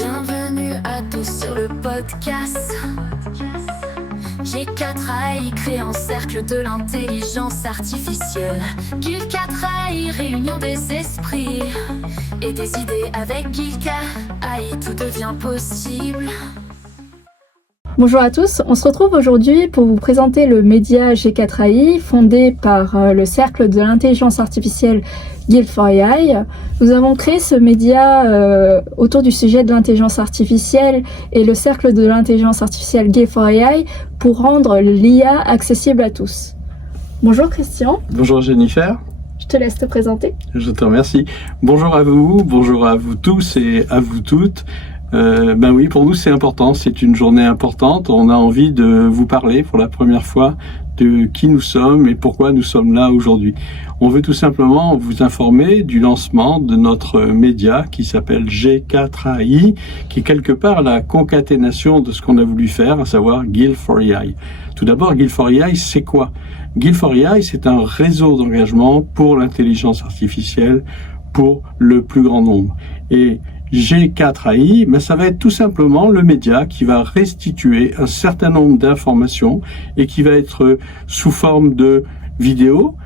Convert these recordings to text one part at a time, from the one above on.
Bienvenue à tous sur le podcast. G4AI crée un cercle de l'intelligence artificielle. Guil4AI, réunion des esprits et des idées avec Guil4AI, tout devient possible. Bonjour à tous, on se retrouve aujourd'hui pour vous présenter le média G4AI fondé par le cercle de l'intelligence artificielle Guil4AI. Nous avons créé ce média autour du sujet de l'intelligence artificielle et le cercle de l'intelligence artificielle Guil4AI pour rendre l'IA accessible à tous. Bonjour Christian. Bonjour Jennifer. Je te laisse te présenter. Je te remercie. Bonjour à vous tous et à vous toutes. Oui, pour nous c'est important, c'est une journée importante. On a envie de vous parler pour la première fois de qui nous sommes et pourquoi nous sommes là aujourd'hui. On veut tout simplement vous informer du lancement de notre média qui s'appelle G4AI, qui est quelque part la concaténation de ce qu'on a voulu faire, à savoir Guil4AI. Tout d'abord, Guil4AI, c'est quoi? Guil4AI, c'est un réseau d'engagement pour l'intelligence artificielle pour le plus grand nombre. Et G4AI, ça va être tout simplement le média qui va restituer un certain nombre d'informations et qui va être sous forme de vidéos,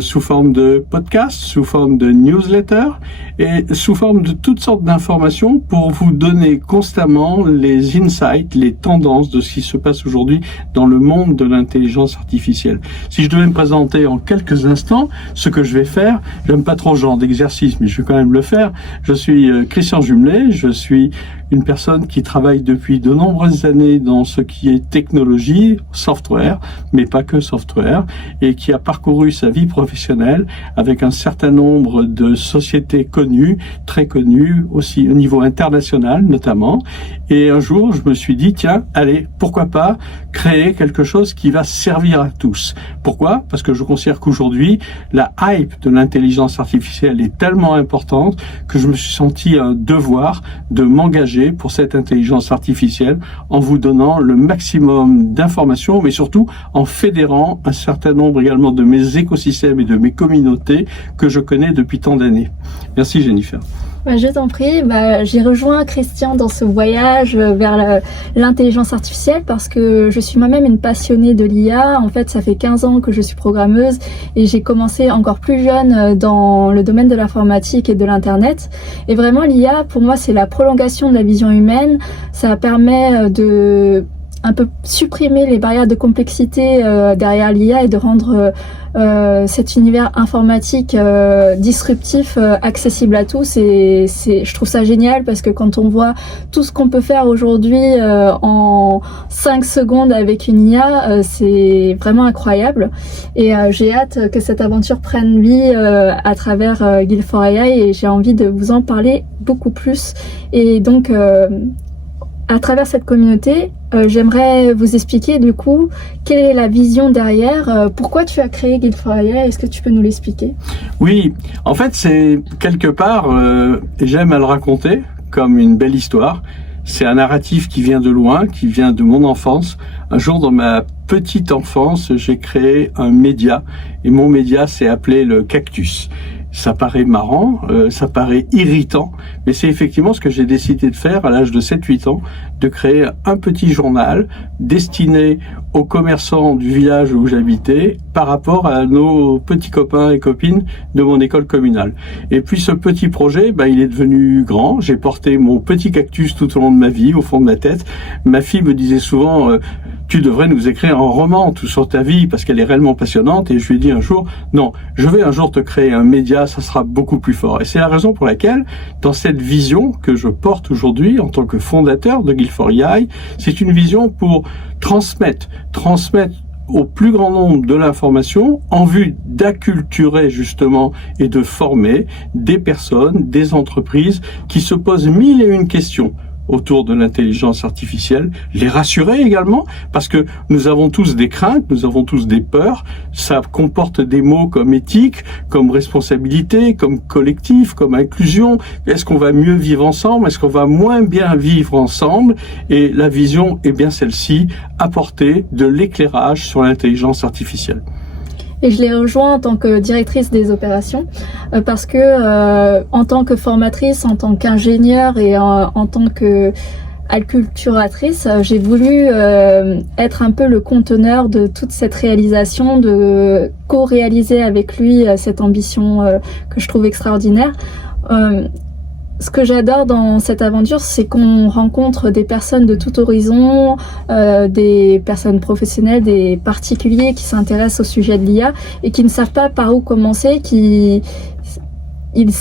sous forme de podcasts, sous forme de newsletters et sous forme de toutes sortes d'informations pour vous donner constamment les insights, les tendances de ce qui se passe aujourd'hui dans le monde de l'intelligence artificielle. Si je devais me présenter en quelques instants, ce que je vais faire, j'aime pas trop ce genre d'exercice, mais je vais quand même le faire. Je suis Christian Jumelet, je suis une personne qui travaille depuis de nombreuses années dans ce qui est technologie, software, mais pas que software, et qui a parcouru sa vie professionnelle avec un certain nombre de sociétés connues, très connues, aussi au niveau international notamment. Et un jour, je me suis dit, tiens, allez, pourquoi pas créer quelque chose qui va servir à tous. Pourquoi? Parce que je considère qu'aujourd'hui, la hype de l'intelligence artificielle est tellement importante que je me suis senti un devoir de m'engager pour cette intelligence artificielle en vous donnant le maximum d'informations, mais surtout en fédérant un certain nombre également de mes écosystèmes et de mes communautés que je connais depuis tant d'années. Merci Jennifer. Je t'en prie, j'ai rejoint Christian dans ce voyage vers l'intelligence artificielle parce que je suis moi-même une passionnée de l'IA. En fait, ça fait 15 ans que je suis programmeuse et j'ai commencé encore plus jeune dans le domaine de l'informatique et de l'Internet. Et vraiment, l'IA, pour moi, c'est la prolongation de la vision humaine. Ça permet de un peu supprimer les barrières de complexité derrière l'IA et de rendre cet univers informatique disruptif accessible à tous. Et je trouve ça génial parce que quand on voit tout ce qu'on peut faire aujourd'hui en 5 secondes avec une IA, c'est vraiment incroyable. Et j'ai hâte que cette aventure prenne vie à travers Guil4AI et j'ai envie de vous en parler beaucoup plus. Et donc à travers cette communauté, j'aimerais vous expliquer du coup quelle est la vision derrière, pourquoi tu as créé Guil4AI, est-ce que tu peux nous l'expliquer? Oui, en fait c'est quelque part, et j'aime à le raconter comme une belle histoire, c'est un narratif qui vient de loin, qui vient de mon enfance. Un jour dans ma petite enfance, j'ai créé un média et mon média s'est appelé le Cactus. Ça paraît marrant, ça paraît irritant, mais c'est effectivement ce que j'ai décidé de faire à l'âge de 7-8 ans, de créer un petit journal destiné aux commerçants du village où j'habitais par rapport à nos petits copains et copines de mon école communale. Et puis ce petit projet, il est devenu grand. J'ai porté mon petit cactus tout au long de ma vie, au fond de ma tête. Ma fille me disait souvent tu devrais nous écrire un roman tout sur ta vie parce qu'elle est réellement passionnante. Et je lui ai dit un jour, non, je vais un jour te créer un média, ça sera beaucoup plus fort. Et c'est la raison pour laquelle, dans cette vision que je porte aujourd'hui en tant que fondateur de Guil4AI, c'est une vision pour transmettre au plus grand nombre de l'information en vue d'acculturer justement et de former des personnes, des entreprises qui se posent 1001 questions autour de l'intelligence artificielle, les rassurer également, parce que nous avons tous des craintes, nous avons tous des peurs, ça comporte des mots comme éthique, comme responsabilité, comme collectif, comme inclusion. Est-ce qu'on va mieux vivre ensemble? Est-ce qu'on va moins bien vivre ensemble? Et la vision est bien celle-ci, apporter de l'éclairage sur l'intelligence artificielle. Et je l'ai rejoint en tant que directrice des opérations parce que en tant que formatrice, en tant qu'ingénieure et en tant que acculturatrice, j'ai voulu être un peu le conteneur de toute cette réalisation, de co-réaliser avec lui cette ambition que je trouve extraordinaire. Ce que j'adore dans cette aventure, c'est qu'on rencontre des personnes de tout horizon, des personnes professionnelles, des particuliers qui s'intéressent au sujet de l'IA et qui ne savent pas par où commencer, ils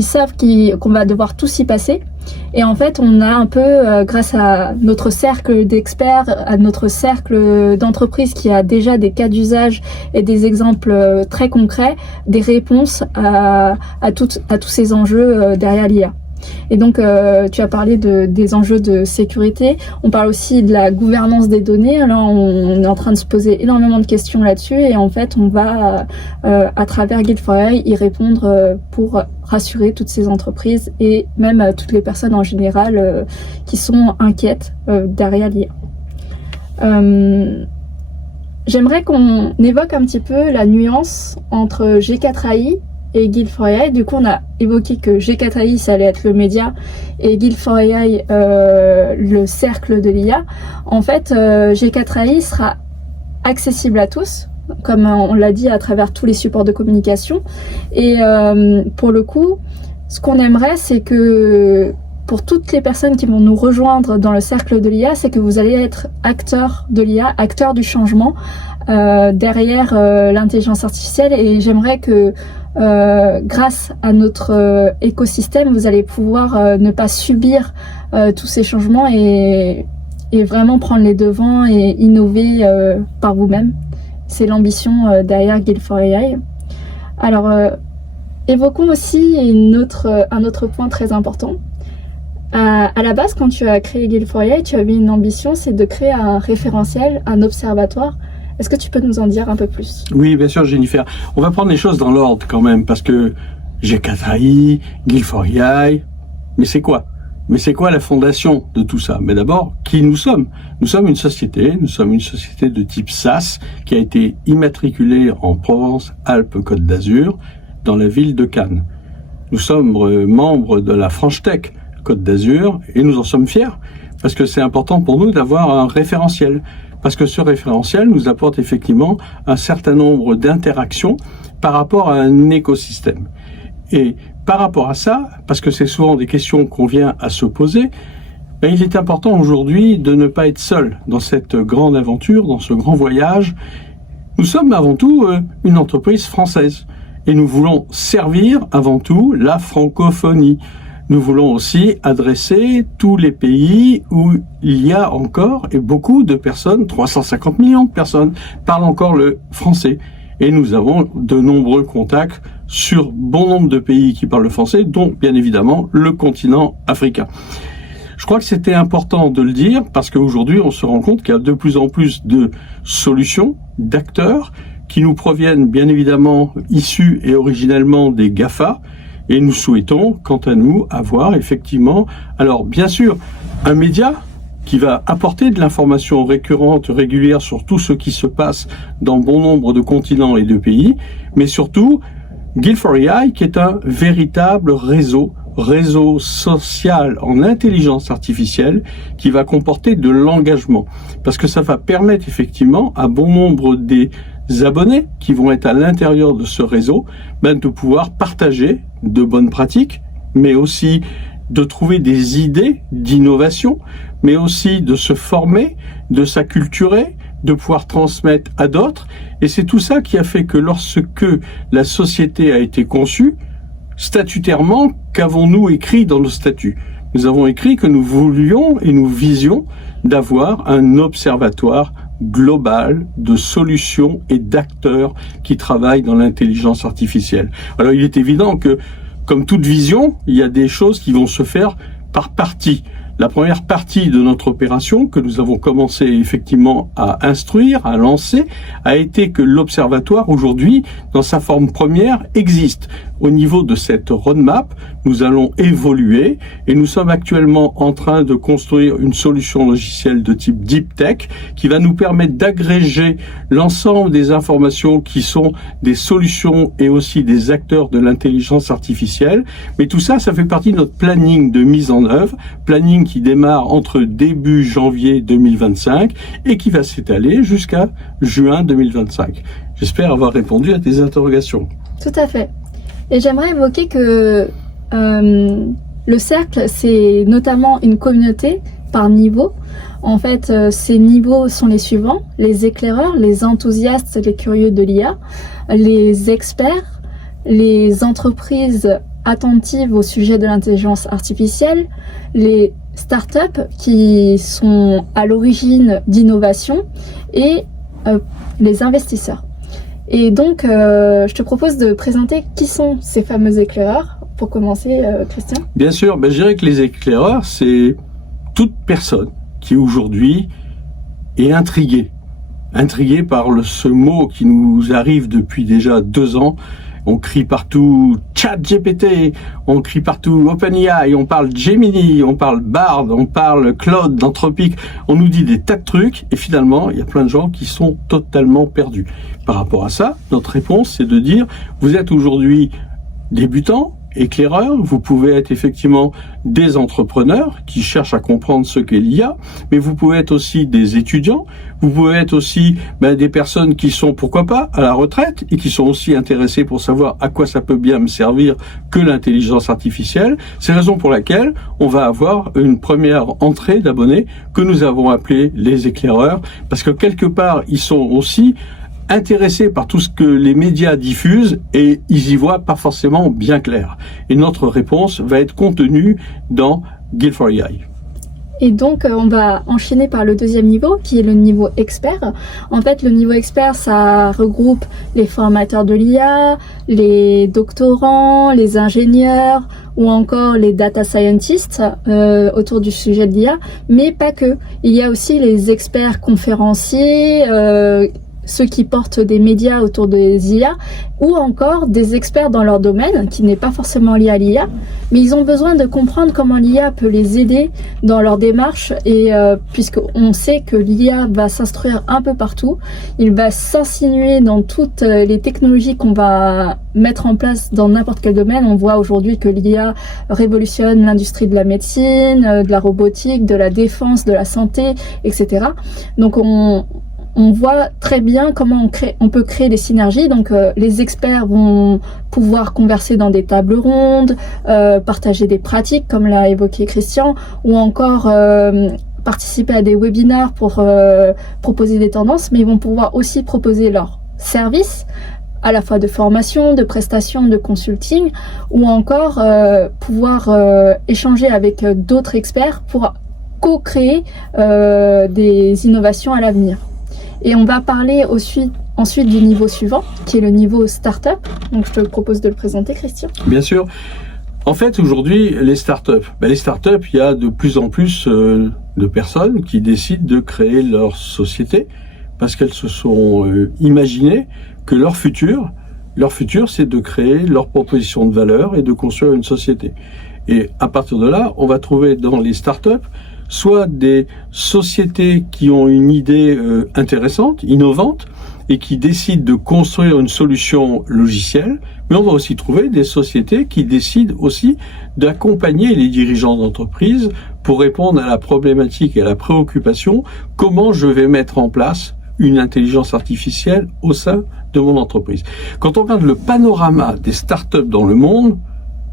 savent qu'on va devoir tous y passer. Et en fait, on a un peu, grâce à notre cercle d'experts, à notre cercle d'entreprises qui a déjà des cas d'usage et des exemples très concrets, des réponses à tous ces enjeux derrière l'IA. Et donc, tu as parlé des enjeux de sécurité. On parle aussi de la gouvernance des données. Là, on est en train de se poser énormément de questions là-dessus. Et en fait, on va, à travers Guild4AI, y répondre pour rassurer toutes ces entreprises et même toutes les personnes en général qui sont inquiètes derrière l'IA. J'aimerais qu'on évoque un petit peu la nuance entre G4AI et Guild4AI. Du coup, on a évoqué que G4AI, ça allait être le média, et Guild4AI, le cercle de l'IA. En fait, G4AI sera accessible à tous, comme on l'a dit, à travers tous les supports de communication. Et pour le coup, ce qu'on aimerait, c'est que pour toutes les personnes qui vont nous rejoindre dans le cercle de l'IA, c'est que vous allez être acteurs de l'IA, acteurs du changement derrière l'intelligence artificielle. Et j'aimerais que grâce à notre écosystème, vous allez pouvoir ne pas subir tous ces changements et vraiment prendre les devants et innover par vous-même. C'est l'ambition derrière Guild4AI. Alors, évoquons aussi un autre point très important. À la base, quand tu as créé Guild4AI, tu avais une ambition, c'est de créer un référentiel, un observatoire. Est-ce que tu peux nous en dire un peu plus? Oui, bien sûr, Jennifer. On va prendre les choses dans l'ordre quand même, parce que G4AI, Guild4AI, mais c'est quoi? Mais c'est quoi la fondation de tout ça? Mais d'abord, qui nous sommes? Nous sommes une société de type SaaS qui a été immatriculée en Provence-Alpes-Côte d'Azur dans la ville de Cannes. Nous sommes membres de la Franche Tech Côte d'Azur et nous en sommes fiers parce que c'est important pour nous d'avoir un référentiel. Parce que ce référentiel nous apporte effectivement un certain nombre d'interactions par rapport à un écosystème. Et par rapport à ça, parce que c'est souvent des questions qu'on vient à se poser, il est important aujourd'hui de ne pas être seul dans cette grande aventure, dans ce grand voyage. Nous sommes avant tout une entreprise française et nous voulons servir avant tout la francophonie. Nous voulons aussi adresser tous les pays où il y a encore et beaucoup de personnes, 350 millions de personnes, parlent encore le français. Et nous avons de nombreux contacts sur bon nombre de pays qui parlent le français, dont bien évidemment le continent africain. Je crois que c'était important de le dire parce qu'aujourd'hui on se rend compte qu'il y a de plus en plus de solutions, d'acteurs qui nous proviennent bien évidemment issus et originellement des GAFA. Et nous souhaitons, quant à nous, avoir effectivement, alors bien sûr, un média qui va apporter de l'information récurrente, régulière sur tout ce qui se passe dans bon nombre de continents et de pays, mais surtout Guild4AI qui est un véritable réseau social en intelligence artificielle qui va comporter de l'engagement. Parce que ça va permettre effectivement à bon nombre des abonnés qui vont être à l'intérieur de ce réseau de pouvoir partager de bonnes pratiques, mais aussi de trouver des idées d'innovation, mais aussi de se former, de s'acculturer, de pouvoir transmettre à d'autres. Et c'est tout ça qui a fait que lorsque la société a été conçue, statutairement, qu'avons-nous écrit dans nos statuts? Nous avons écrit que nous voulions et nous visions d'avoir un observatoire global de solutions et d'acteurs qui travaillent dans l'intelligence artificielle. Alors il est évident que, comme toute vision, il y a des choses qui vont se faire par partie. La première partie de notre opération, que nous avons commencé effectivement à instruire, à lancer, a été que l'Observatoire, aujourd'hui, dans sa forme première, existe. Au niveau de cette roadmap, nous allons évoluer et nous sommes actuellement en train de construire une solution logicielle de type Deep Tech qui va nous permettre d'agréger l'ensemble des informations qui sont des solutions et aussi des acteurs de l'intelligence artificielle. Mais tout ça, ça fait partie de notre planning de mise en œuvre, planning qui démarre entre début janvier 2025 et qui va s'étaler jusqu'à juin 2025. J'espère avoir répondu à tes interrogations. Tout à fait. Et j'aimerais évoquer que le cercle, c'est notamment une communauté par niveau. En fait, ces niveaux sont les suivants: les éclaireurs, les enthousiastes, les curieux de l'IA, les experts, les entreprises attentives au sujet de l'intelligence artificielle, les startups qui sont à l'origine d'innovation et les investisseurs. Et donc, je te propose de présenter qui sont ces fameux éclaireurs. Pour commencer, Christian. Bien sûr, je dirais que les éclaireurs, c'est toute personne qui aujourd'hui est intriguée par ce mot qui nous arrive depuis déjà 2 ans. On crie partout ChatGPT, on crie partout OpenAI, on parle Gemini, on parle Bard, on parle Claude, d'Anthropic. On nous dit des tas de trucs et finalement, il y a plein de gens qui sont totalement perdus. Par rapport à ça, notre réponse, c'est de dire, vous êtes aujourd'hui débutant, éclaireur, vous pouvez être effectivement des entrepreneurs qui cherchent à comprendre ce qu'est l'IA, mais vous pouvez être aussi des étudiants, vous pouvez être aussi des personnes qui sont, pourquoi pas, à la retraite et qui sont aussi intéressées pour savoir à quoi ça peut bien me servir que l'intelligence artificielle. C'est la raison pour laquelle on va avoir une première entrée d'abonnés que nous avons appelée les éclaireurs, parce que quelque part, ils sont aussi intéressés par tout ce que les médias diffusent et ils y voient pas forcément bien clair. Et notre réponse va être contenue dans Guild4AI. Et donc, on va enchaîner par le deuxième niveau, qui est le niveau expert. En fait, le niveau expert, ça regroupe les formateurs de l'IA, les doctorants, les ingénieurs ou encore les data scientists autour du sujet de l'IA, mais pas que. Il y a aussi les experts conférenciers, ceux qui portent des médias autour des IA, ou encore des experts dans leur domaine, qui n'est pas forcément lié à l'IA, mais ils ont besoin de comprendre comment l'IA peut les aider dans leur démarche, et puisqu'on sait que l'IA va s'instruire un peu partout, il va s'insinuer dans toutes les technologies qu'on va mettre en place dans n'importe quel domaine. On voit aujourd'hui que l'IA révolutionne l'industrie de la médecine, de la robotique, de la défense, de la santé, etc. Donc on voit très bien comment on peut créer des synergies. Donc les experts vont pouvoir converser dans des tables rondes, partager des pratiques comme l'a évoqué Christian, ou encore participer à des webinaires pour proposer des tendances, mais ils vont pouvoir aussi proposer leurs services à la fois de formation, de prestation, de consulting, ou encore pouvoir échanger avec d'autres experts pour co-créer des innovations à l'avenir. Et on va parler ensuite du niveau suivant, qui est le niveau startup. Donc je te propose de le présenter, Christian. Bien sûr. En fait, aujourd'hui, les startups, il y a de plus en plus de personnes qui décident de créer leur société parce qu'elles se sont imaginées que leur futur, c'est de créer leur proposition de valeur et de construire une société. Et à partir de là, on va trouver dans les startups soit des sociétés qui ont une idée intéressante, innovante, et qui décident de construire une solution logicielle, mais on va aussi trouver des sociétés qui décident aussi d'accompagner les dirigeants d'entreprise pour répondre à la problématique et à la préoccupation, comment je vais mettre en place une intelligence artificielle au sein de mon entreprise. Quand on regarde le panorama des startups dans le monde,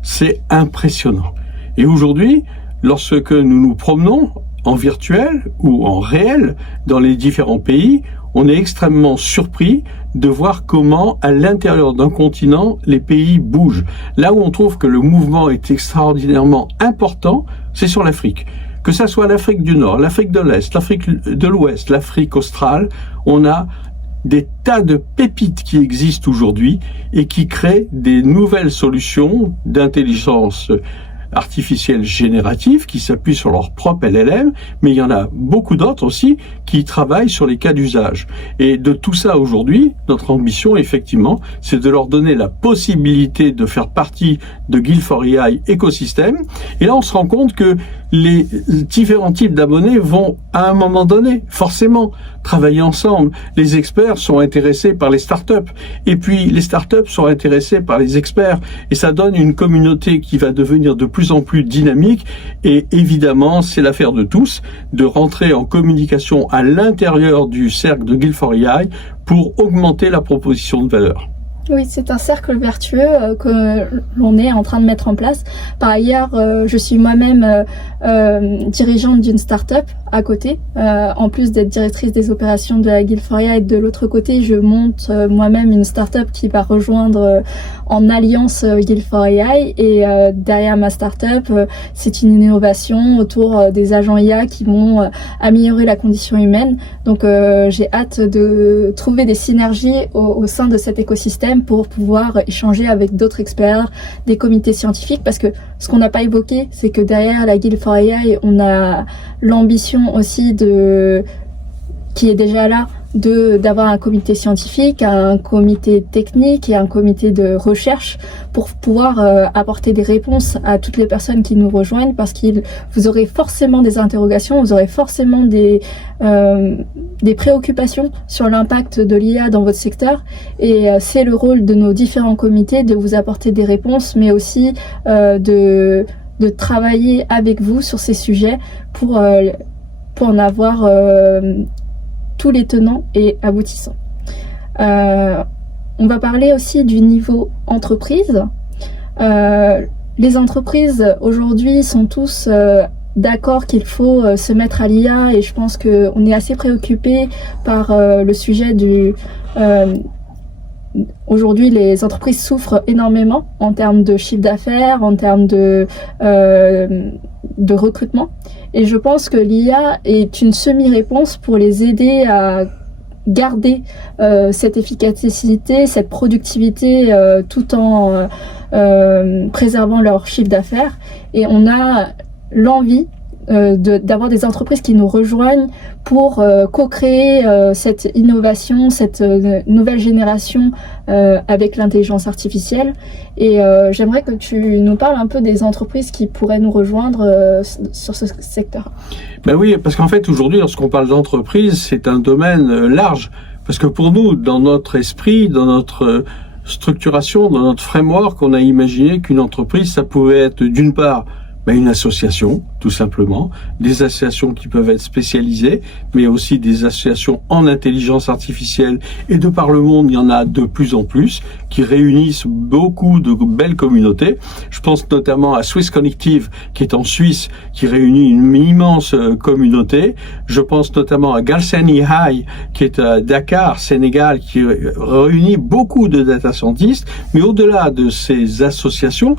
c'est impressionnant. Et aujourd'hui, lorsque nous nous promenons en virtuel ou en réel dans les différents pays, on est extrêmement surpris de voir comment, à l'intérieur d'un continent, les pays bougent. Là où on trouve que le mouvement est extraordinairement important, c'est sur l'Afrique. Que ça soit l'Afrique du Nord, l'Afrique de l'Est, l'Afrique de l'Ouest, l'Afrique australe, on a des tas de pépites qui existent aujourd'hui et qui créent des nouvelles solutions d'intelligence artificielle générative qui s'appuient sur leur propre LLM, mais il y en a beaucoup d'autres aussi qui travaillent sur les cas d'usage. Et de tout ça aujourd'hui, notre ambition, effectivement, c'est de leur donner la possibilité de faire partie de Guild4AI écosystème. Et là, on se rend compte que les différents types d'abonnés vont, à un moment donné, forcément, travailler ensemble. Les experts sont intéressés par les startups, et puis les startups sont intéressés par les experts, et ça donne une communauté qui va devenir de plus en plus dynamique, et évidemment, c'est l'affaire de tous, de rentrer en communication à l'intérieur du cercle de Guild4AI pour augmenter la proposition de valeur. Oui, c'est un cercle vertueux que l'on est en train de mettre en place. Par ailleurs, je suis moi-même dirigeante d'une start-up à côté. En plus d'être directrice des opérations de la Guild4AI, et de l'autre côté, je monte moi-même une start-up qui va rejoindre en alliance Guild4AI. Et derrière ma start-up, c'est une innovation autour des agents IA qui vont améliorer la condition humaine. Donc, j'ai hâte de trouver des synergies au sein de cet écosystème pour pouvoir échanger avec d'autres experts, des comités scientifiques, parce que ce qu'on n'a pas évoqué, c'est que derrière la Guild4AI, on a l'ambition aussi qui est déjà là, d'avoir un comité scientifique, un comité technique et un comité de recherche pour pouvoir apporter des réponses à toutes les personnes qui nous rejoignent, parce que vous aurez forcément des interrogations, vous aurez forcément des préoccupations sur l'impact de l'IA dans votre secteur, et c'est le rôle de nos différents comités de vous apporter des réponses, mais aussi de travailler avec vous sur ces sujets pour en avoir tous les tenants et aboutissants. On va parler aussi du niveau entreprise. Les entreprises aujourd'hui sont tous d'accord qu'il faut se mettre à l'IA, et je pense qu'on est assez préoccupé par le sujet du... Aujourd'hui, les entreprises souffrent énormément en termes de chiffre d'affaires, en termes de recrutement. Et je pense que l'IA est une semi-réponse pour les aider à garder cette efficacité, cette productivité tout en préservant leur chiffre d'affaires. Et on a l'envie d'avoir des entreprises qui nous rejoignent pour co-créer cette innovation, cette nouvelle génération avec l'intelligence artificielle. Et j'aimerais que tu nous parles un peu des entreprises qui pourraient nous rejoindre sur ce secteur. Ben oui, parce qu'en fait aujourd'hui, lorsqu'on parle d'entreprise, c'est un domaine large. Parce que pour nous, dans notre esprit, dans notre structuration, dans notre framework, on a imaginé qu'une entreprise, ça pouvait être d'une part une association, tout simplement, des associations qui peuvent être spécialisées, mais aussi des associations en intelligence artificielle, et de par le monde, il y en a de plus en plus, qui réunissent beaucoup de belles communautés. Je pense notamment à Swiss Connective, qui est en Suisse, qui réunit une immense communauté. Je pense notamment à Galsani High, qui est à Dakar, Sénégal, qui réunit beaucoup de data scientists, mais au-delà de ces associations,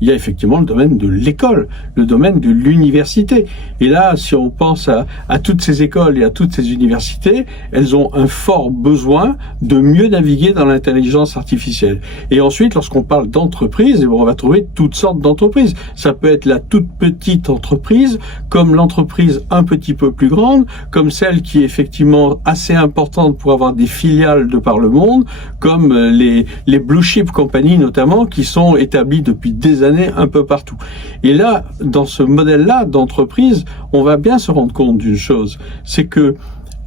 il y a effectivement le domaine de l'école, le domaine de l'université. Et là, si on pense à toutes ces écoles et à toutes ces universités, elles ont un fort besoin de mieux naviguer dans l'intelligence artificielle. Et ensuite, lorsqu'on parle d'entreprise, on va trouver toutes sortes d'entreprises. Ça peut être la toute petite entreprise, comme l'entreprise un petit peu plus grande, comme celle qui est effectivement assez importante pour avoir des filiales de par le monde, comme les blue chip companies notamment, qui sont établies depuis des années un peu partout. Et là, dans ce modèle-là d'entreprise, on va bien se rendre compte d'une chose, c'est que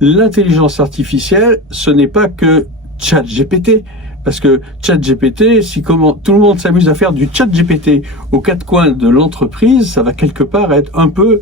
l'intelligence artificielle, ce n'est pas que ChatGPT. Parce que ChatGPT, si tout le monde s'amuse à faire du ChatGPT aux quatre coins de l'entreprise, ça va quelque part être un peu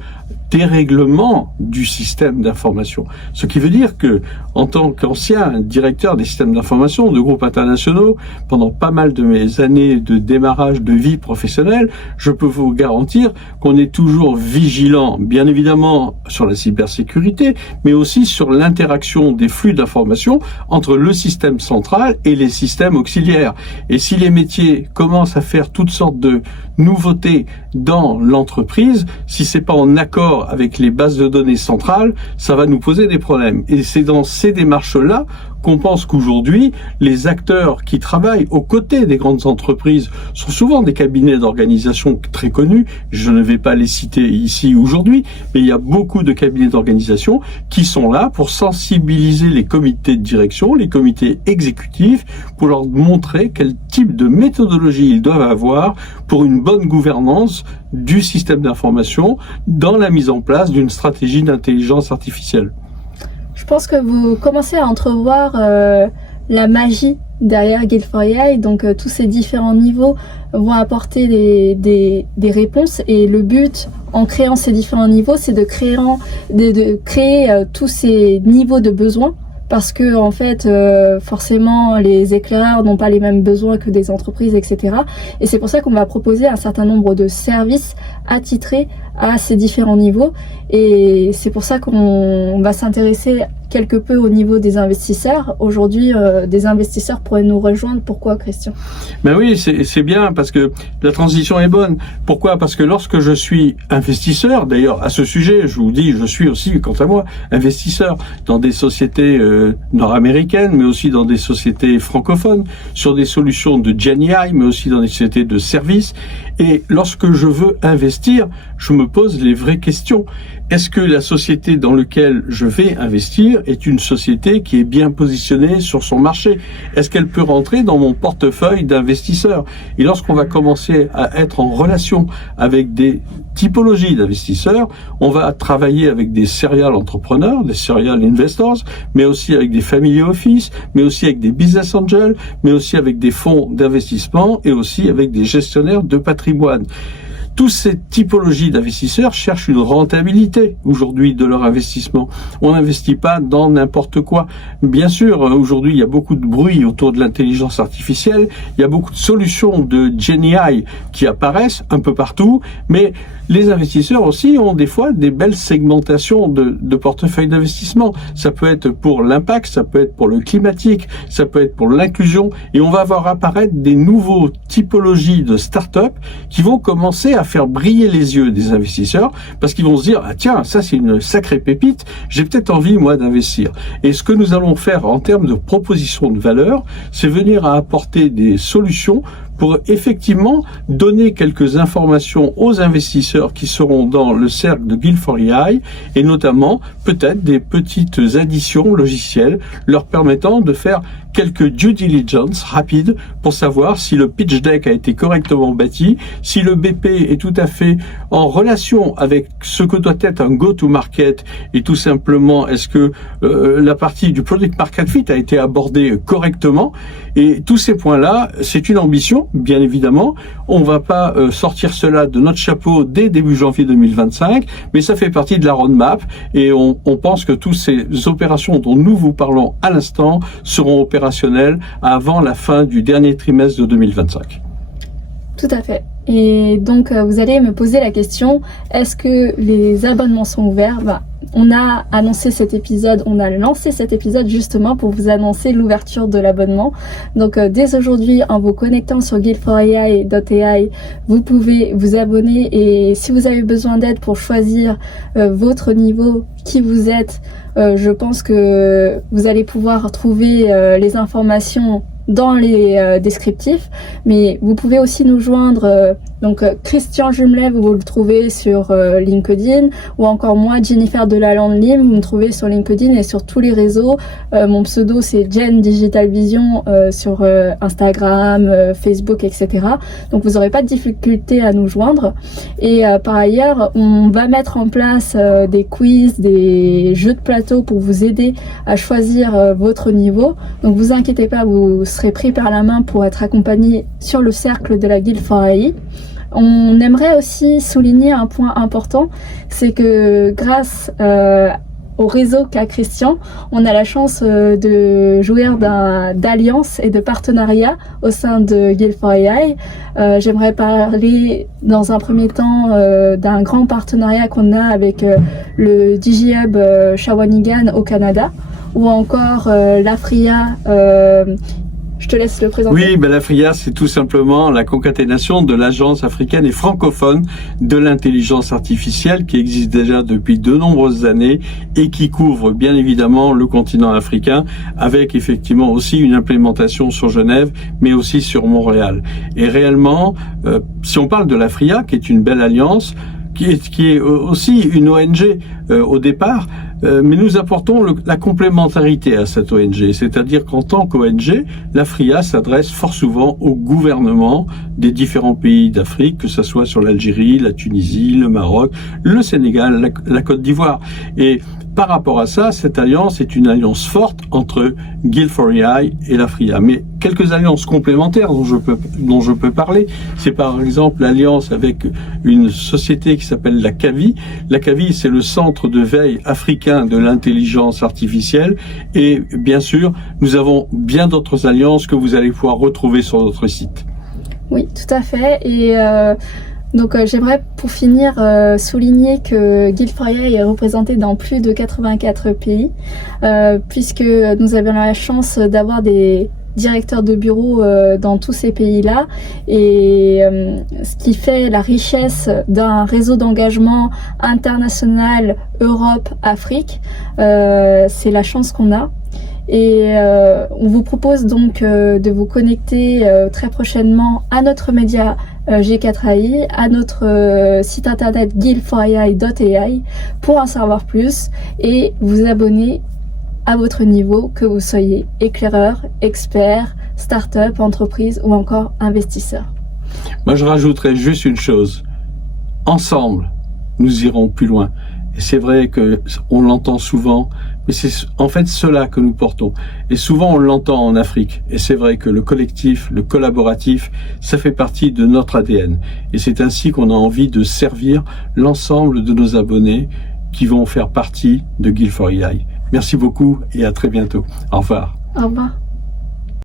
dérèglement du système d'information. Ce qui veut dire que, en tant qu'ancien directeur des systèmes d'information de groupes internationaux, pendant pas mal de mes années de démarrage de vie professionnelle, je peux vous garantir qu'on est toujours vigilant, bien évidemment, sur la cybersécurité, mais aussi sur l'interaction des flux d'informations entre le système central et les systèmes auxiliaires. Et si les métiers commencent à faire toutes sortes de nouveautés dans l'entreprise, si c'est pas en accord avec les bases de données centrales, ça va nous poser des problèmes. Et c'est dans ces démarches-là qu'on pense qu'aujourd'hui, les acteurs qui travaillent aux côtés des grandes entreprises sont souvent des cabinets d'organisation très connus. Je ne vais pas les citer ici aujourd'hui, mais il y a beaucoup de cabinets d'organisation qui sont là pour sensibiliser les comités de direction, les comités exécutifs, pour leur montrer quel type de méthodologie ils doivent avoir pour une bonne gouvernance du système d'information dans la mise en place d'une stratégie d'intelligence artificielle. Je pense que vous commencez à entrevoir la magie derrière Guild4AI, donc tous ces différents niveaux vont apporter des réponses, et le but en créant ces différents niveaux, c'est de créer tous ces niveaux de besoins, parce que en fait forcément les éclaireurs n'ont pas les mêmes besoins que des entreprises, etc. Et c'est pour ça qu'on va proposer un certain nombre de services attitrés à ces différents niveaux, et c'est pour ça qu'on va s'intéresser quelque peu au niveau des investisseurs. Aujourd'hui, des investisseurs pourraient nous rejoindre. Pourquoi, Christian? Ben oui, c'est bien, parce que la transition est bonne. Pourquoi? Parce que lorsque je suis investisseur, d'ailleurs à ce sujet, je vous dis, je suis aussi, quant à moi, investisseur dans des sociétés nord-américaines, mais aussi dans des sociétés francophones, sur des solutions de GenAI, mais aussi dans des sociétés de services. Et lorsque je veux investir, je me pose les vraies questions. Est-ce que la société dans laquelle je vais investir est une société qui est bien positionnée sur son marché? Est-ce qu'elle peut rentrer dans mon portefeuille d'investisseurs? Et lorsqu'on va commencer à être en relation avec des typologies d'investisseurs, on va travailler avec des serial entrepreneurs, des serial investors, mais aussi avec des family office, mais aussi avec des business angels, mais aussi avec des fonds d'investissement et aussi avec des gestionnaires de patrimoine. Toutes ces typologies d'investisseurs cherchent une rentabilité aujourd'hui de leur investissement. On n'investit pas dans n'importe quoi. Bien sûr, aujourd'hui, il y a beaucoup de bruit autour de l'intelligence artificielle. Il y a beaucoup de solutions de GenAI qui apparaissent un peu partout, mais les investisseurs aussi ont des fois des belles segmentations de portefeuilles d'investissement. Ça peut être pour l'impact, ça peut être pour le climatique, ça peut être pour l'inclusion, et on va voir apparaître des nouveaux typologies de start-up qui vont commencer à faire briller les yeux des investisseurs, parce qu'ils vont se dire, ah tiens, ça c'est une sacrée pépite, j'ai peut-être envie moi d'investir. Et ce que nous allons faire en termes de proposition de valeur, c'est venir à apporter des solutions pour effectivement donner quelques informations aux investisseurs qui seront dans le cercle de Guild4AI, et notamment peut-être des petites additions logicielles leur permettant de faire quelques due diligence rapides pour savoir si le pitch deck a été correctement bâti, si le BP est tout à fait en relation avec ce que doit être un go-to-market, et tout simplement est-ce que la partie du product market fit a été abordée correctement. Et tous ces points-là, c'est une ambition, bien évidemment. On ne va pas sortir cela de notre chapeau dès début janvier 2025, mais ça fait partie de la roadmap, et on pense que toutes ces opérations dont nous vous parlons à l'instant seront opérationnelles avant la fin du dernier trimestre de 2025. Tout à fait. Et donc, vous allez me poser la question, est-ce que les abonnements sont ouverts? On a annoncé cet épisode, on a lancé cet épisode justement pour vous annoncer l'ouverture de l'abonnement. Donc, dès aujourd'hui, en vous connectant sur guild4AI.ai, vous pouvez vous abonner, et si vous avez besoin d'aide pour choisir votre niveau, qui vous êtes, je pense que vous allez pouvoir trouver les informations dans les descriptifs, mais vous pouvez aussi nous joindre. Donc Christian Jumelet, vous le trouvez sur LinkedIn, ou encore moi, Jennifer Delalande-Lim, vous me trouvez sur LinkedIn et sur tous les réseaux. Mon pseudo c'est Jen Digital Vision sur Instagram, Facebook, etc. Donc vous n'aurez pas de difficulté à nous joindre. Et par ailleurs, on va mettre en place des quiz, des jeux de plateau pour vous aider à choisir votre niveau. Donc vous inquiétez pas, vous serez pris par la main pour être accompagné sur le cercle de la Guild4AI. On aimerait aussi souligner un point important, c'est que grâce au réseau qu'a Christian, on a la chance de jouir d'alliances et de partenariats au sein de Guild4AI. J'aimerais parler dans un premier temps d'un grand partenariat qu'on a avec le DigiHub Shawinigan au Canada, ou encore l'Afria je te laisse le présenter. Oui, ben l'AFRIA, c'est tout simplement la concaténation de l'Agence africaine et francophone de l'intelligence artificielle qui existe déjà depuis de nombreuses années et qui couvre bien évidemment le continent africain avec effectivement aussi une implémentation sur Genève, mais aussi sur Montréal. Et réellement, si on parle de l'AFRIA, qui est une belle alliance, qui est aussi une ONG au départ, mais nous apportons la complémentarité à cette ONG, c'est-à-dire qu'en tant qu'ONG, l'AFRIA s'adresse fort souvent au gouvernement des différents pays d'Afrique, que ce soit sur l'Algérie, la Tunisie, le Maroc, le Sénégal, la Côte d'Ivoire. Et par rapport à ça, cette alliance est une alliance forte entre Guild4AI et l'AFRIA. Mais quelques alliances complémentaires dont je peux parler, c'est par exemple l'alliance avec une société qui s'appelle la CAVI. La CAVI, c'est le Centre de veille africain de l'intelligence artificielle. Et bien sûr, nous avons bien d'autres alliances que vous allez pouvoir retrouver sur notre site. Oui, tout à fait. Et donc j'aimerais pour finir souligner que Guild4AI est représenté dans plus de 84 pays, puisque nous avons la chance d'avoir des directeurs de bureau dans tous ces pays-là, et ce qui fait la richesse d'un réseau d'engagement international Europe-Afrique, c'est la chance qu'on a. Et on vous propose donc de vous connecter très prochainement à notre média G4AI, à notre site internet guild4ai.ai pour en savoir plus et vous abonner à votre niveau, que vous soyez éclaireur, expert, start-up, entreprise ou encore investisseur. Moi, je rajouterais juste une chose. Ensemble, nous irons plus loin. Et c'est vrai que on l'entend souvent, mais c'est en fait cela que nous portons. Et souvent on l'entend en Afrique. Et c'est vrai que le collectif, le collaboratif, ça fait partie de notre ADN. Et c'est ainsi qu'on a envie de servir l'ensemble de nos abonnés qui vont faire partie de Guild4AI. Merci beaucoup et à très bientôt. Au revoir. Au revoir.